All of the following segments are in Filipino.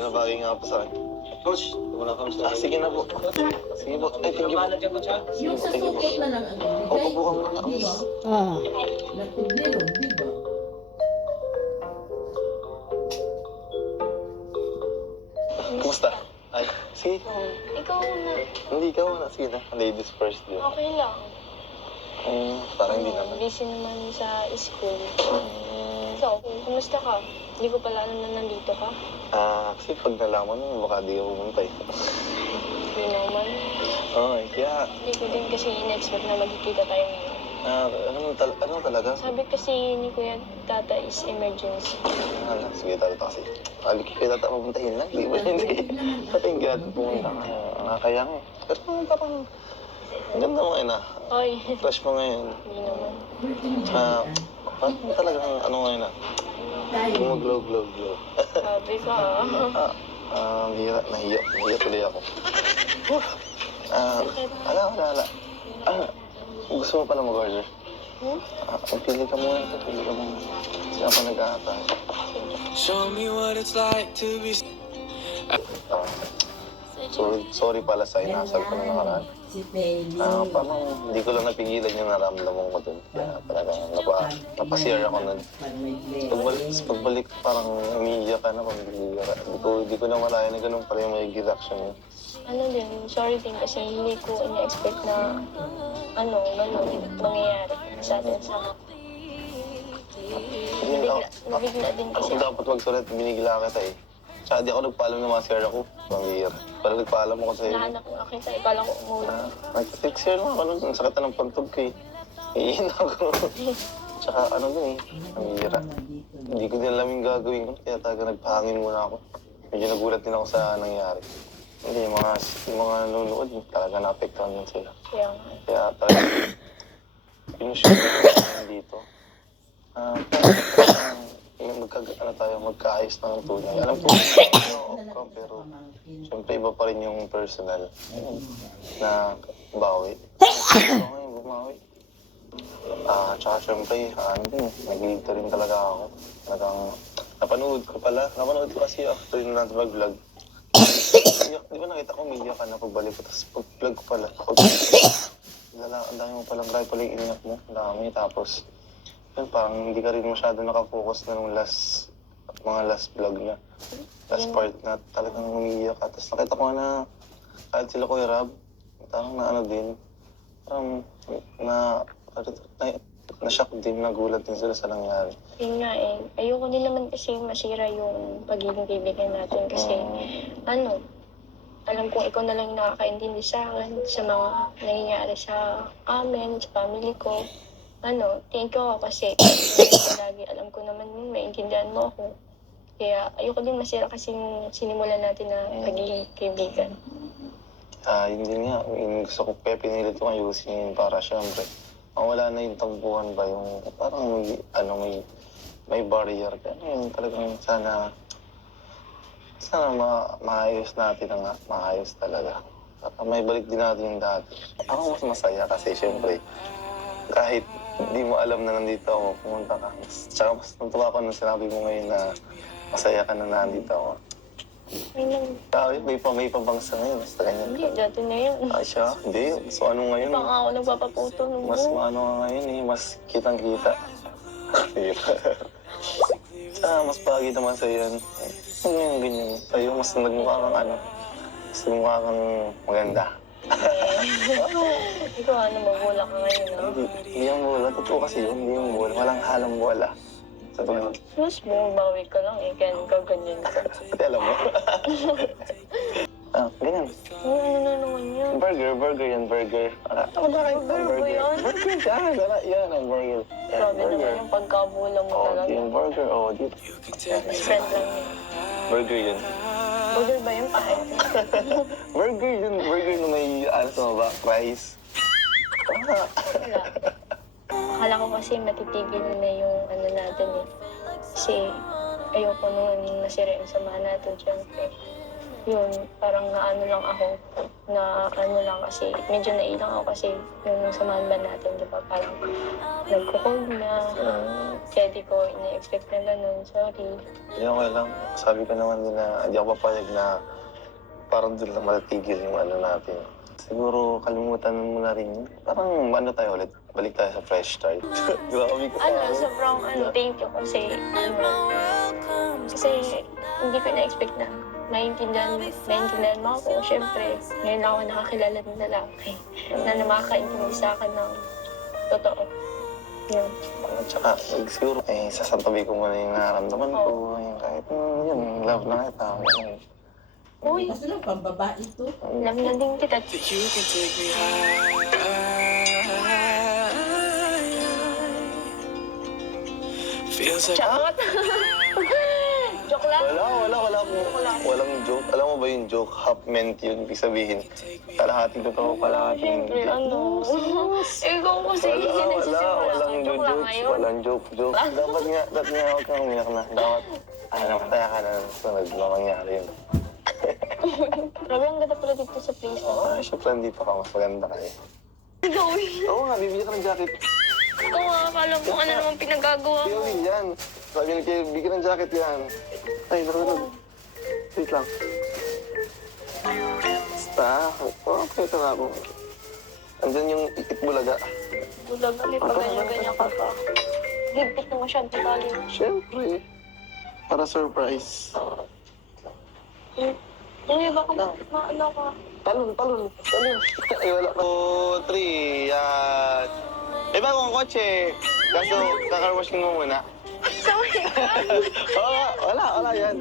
na bagay nga po sa akin. Coach, wala kang Ah, sige na po. Sige po. Ay, thank you po. Yung sa support na lang ang ibigay. Opo po kang mga Di ba? Ah. Nagtubli yun, di ba? Kumusta? Ay, sige. Ikaw na. Hindi ka na. Sige na. Ladies first din. Okay lang. Parang hindi naman. Busy naman sa school. Hmm. So, kumusta ka? Hindi ko pala alam na nandito ka. Kasi pag nalaman mo, baka di ako pumunta eh. Hindi naman. Kaya, Hindi ko din kasi in-expect na magkikita tayo ngayon. ano talaga? Sabi kasi ni Kuya Tata is emergency. Sige, talo kasi. Sabi ko, kaya tata pupuntahin lang. Di ba? Hindi. Pati yung gano'n pumunta ka. Nakakaya nga eh. Pero parang, ang ganda mo ngayon ah. Oy, Fresh mo ngayon. hindi naman. Parang talagang ano ngayon ah. Glow. Sabi ka ah. Nahiya tuloy ako. Wala. Gusto mo pala mag-order? Pili ka muna. Kasi ako nag-aatay. Show me what it's like to be. Sorry pala sa inasal ko na nakaraan. Si Peli. Parang hindi ko lang napigilan yung naramdaman ko dun. Kaya talagang napasiyar ako nun. Pagbalik parang umiiyak ka na pag hindi ko na malaya na ganun pala yung may reaction mo. Ano din, sorry din kasi hindi ko in-expect na mangyayari sa atin sa nabigla din kasi. Ako dapat magsulat, binigla kita eh. Tsaka di ako nagpaalam na ma-share ako. Pang-year. Pero nagpaalam ako sa'yo. Nahanap ko nakita, ikala ko umuwi. Nag-share naman ako nun. Ang sakit na ng pantog ko eh. Iihin ako. Tsaka ano dun eh. Ang hira. Hindi ko din alam yung gagawin ko. Kaya talaga nagpahangin muna ako. Medyo nagulat din ako sa nangyari. Hindi, yung mga nanonood, talaga naapektuhan din sila. Kaya talaga, pinushoot ko dito. Magkaayos na ng tunay. Alam ko, pero siyempre iba pa rin yung personal na bawi. Ngayon, bumawi. Tsaka siyempre, nag-iito rin talaga ako. Napanood ko kasi after yung vlog. Di ba nakita ko, media ka na pagbalik ko, tapos pag-vlog ko pala. Ang dami mo palang cry pala yung iniyak mo. Ang dami, tapos parang hindi ka rin masyado nakafocus na nung mga last vlog niya. Last part na talagang umiiyak ka. Tapos nakita ko na kahit sila Kuya Rab, parang na ano din, parang na-shock din, nagulat din sila sa nangyari. Yun nga eh. Ayoko din naman kasi masira yung pagiging kaibigan natin kasi alam kong ikaw na lang yung nakakaintindi sa akin, sa mga nangyayari sa amin, sa family ko. Thank you ako kasi lagi alam ko naman yun, maintindihan mo ako. Kaya ayoko din masira kasi yung sinimulan natin na pagiging kaibigan. Yun din nga, gusto ko pinilit ko ayusin para syempre, wala na yung tampuhan ba, yung parang may barrier ka. Yung talagang sana maayos natin ang maayos talaga. May balik din natin yung dati. Ako mas masaya kasi syempre, kahit hindi mo alam na nandito ako, pumunta ka. Tsaka mas natuwa ko nung sinabi mo ngayon na masaya ka na nandito ako. May pabangsa ngayon, basta ganyan Hindi, ka. dati na yun. Siya? Hindi. So ano ngayon? Baka ako nagpapaputo nung Mas maano nga ngayon eh, mas kitang-kita. Mas bagay naman sa'yo yan. Ganyan. Sa'yo, mas nagmukha kang mas nagmukha kang maganda. Ikaw mabula ka ngayon, no? Hindi yung bola. Totoo kasi yun. Hindi yung bola. Walang halang bola. Sa totoo. Mas bumabawi ka lang eh, kaya nagkaganyan ka. Pati alam mo. Ganyan. Ano na naman yun? Burger yan, burger. Burger ba yan? Burger yan, ang burger. Grabe naman yung pagkabula mo talaga. Yung burger, dito. Best friend lang yun. Burger yun. Burger ba yung pahay? Burger na may, rice. Wala. Akala ko kasi matitigil na yung natin eh. Kasi ayoko naman masira yung samahan natin, syempre. yun, parang naano lang ako, na ano lang kasi, medyo nailang ako kasi yung samahan ba natin, di ba, parang nagko-cold na, kaya di ko ina-expect na ganun, sorry. Hindi, okay lang. Sabi ko naman din na hindi ako papayag na parang doon lang matatigil yung ano natin. Siguro kalimutan mo na rin yun. Parang ano tayo ulit, balik tayo sa fresh start. Grabe ka Ano, pa. sobrang thank you kasi, kasi hindi ko na-expect na naiintindihan mo ako. Siyempre, ngayon lang ako nakakilala ng lalaki na makakaintindi sa akin ng totoo. Yun. Tsaka, siguro, sasantabi ko muna yung nararamdaman ko. Yung kahit, yun, love na kita. Ganun. Uy, Kasi lang, pambabae to. alam na din kita. That you can take me high. Feels like Charot! Joke lang. Walang joke. Alam mo ba yung joke? Half meant yun. Ibig sabihin, kalahating totoo, kalahating Siyempre, hindi. ano. Ikaw kasi hindi nagsisimula. Walang Joke lang jokes. ngayon. Walang joke. Dapat nga, huwag kang umiyak na. Dapat, masaya ka na sunod na mangyari yun. Grabe, ang ganda pala dito sa place na. Ah, syempre, nandito ka. Mas maganda ka eh. Gawin. Oo nga, bibigyan ka ng jacket. Ikaw nga, akala mo ano naman pinagagawa Kuya mo. Will, yan. Sabi ni Kuya, bigyan ng jacket yan. Ay, naku. Wait lang. Basta, okay ito na ako. Andyan yung Itbulaga. Bulaga, may paganyan-ganyan ka pa. Higpit na masyadong talim. Siyempre. Para surprise. Uy, baka maano ka. Talon. Ay, wala pa. 2, 3, yan. May bagong kotse. Kaso, kakarwashing mo muna. Sorry. Oo, wala yan.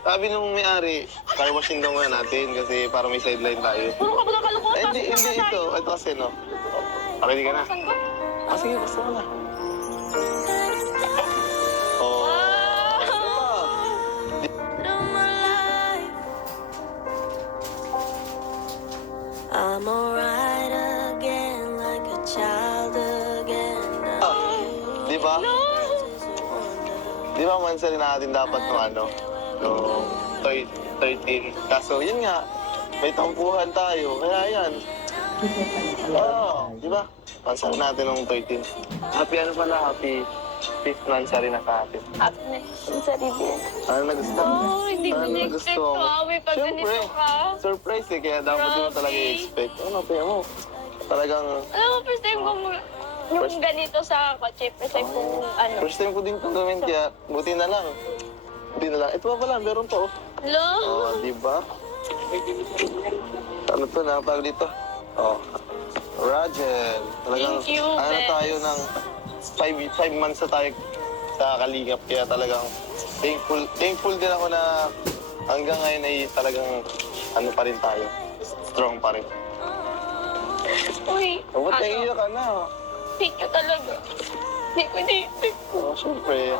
Sabi nung may-ari, carwashing daw muna natin kasi para may sideline tayo. Puro ka ba ng kalukutan? Hindi ito. Ito kasi, no? Ready ka na? Saan ba? Sige, basta mo na. Oh. I'm alright again, like a child again. Di ba? Di ba mansari natin dapat no ano? No, 13. Kaso yun nga, may tampuhan tayo. Kaya yan. Oo, di ba? Mansari natin nung 13. Happy ano pala? Happy 5th mansari na sa atin. Happiness. Ang sarili. Ano nagustuhan? Oh, hindi ko Ano na-expect nagustuhan to. mo? May pag ganito Siyempre. ka. Surprise eh, kaya dapat mo Grabe. talaga i-expect. Ano, kaya mo? Talagang Alam mo, first time ko yung ganito sa kotse. First time kong ano. first time ko din itong gawin, kaya buti na lang. Buti na lang. Ito pa pala, meron to. Hello? Oh, di ba? Ano to, napag dito? Oh, Rajen. Talagang, Thank you, ano Bes. tayo ng 5 months na tayo sa Kalingap. Kaya talagang thankful din ako na hanggang ngayon ay talagang ano pa rin tayo. Strong pa rin. Uy, Ba't naiiyak ka na? thank you talaga. Hindi ko na-expect. Oh, syempre.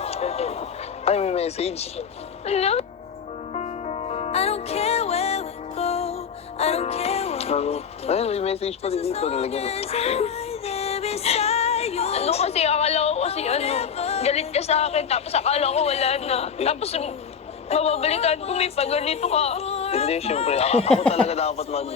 Ay, may message. Hello? I don't care where we go, I don't care what Ano? Ay, may message pa din dito. Nilagyan. is right there beside you. Ano kasi, akala ko kasi galit ka sa akin, tapos akala ko wala na. Tapos mababalikan ko may pag ganito ka. Hindi, syempre. Ako talaga dapat mag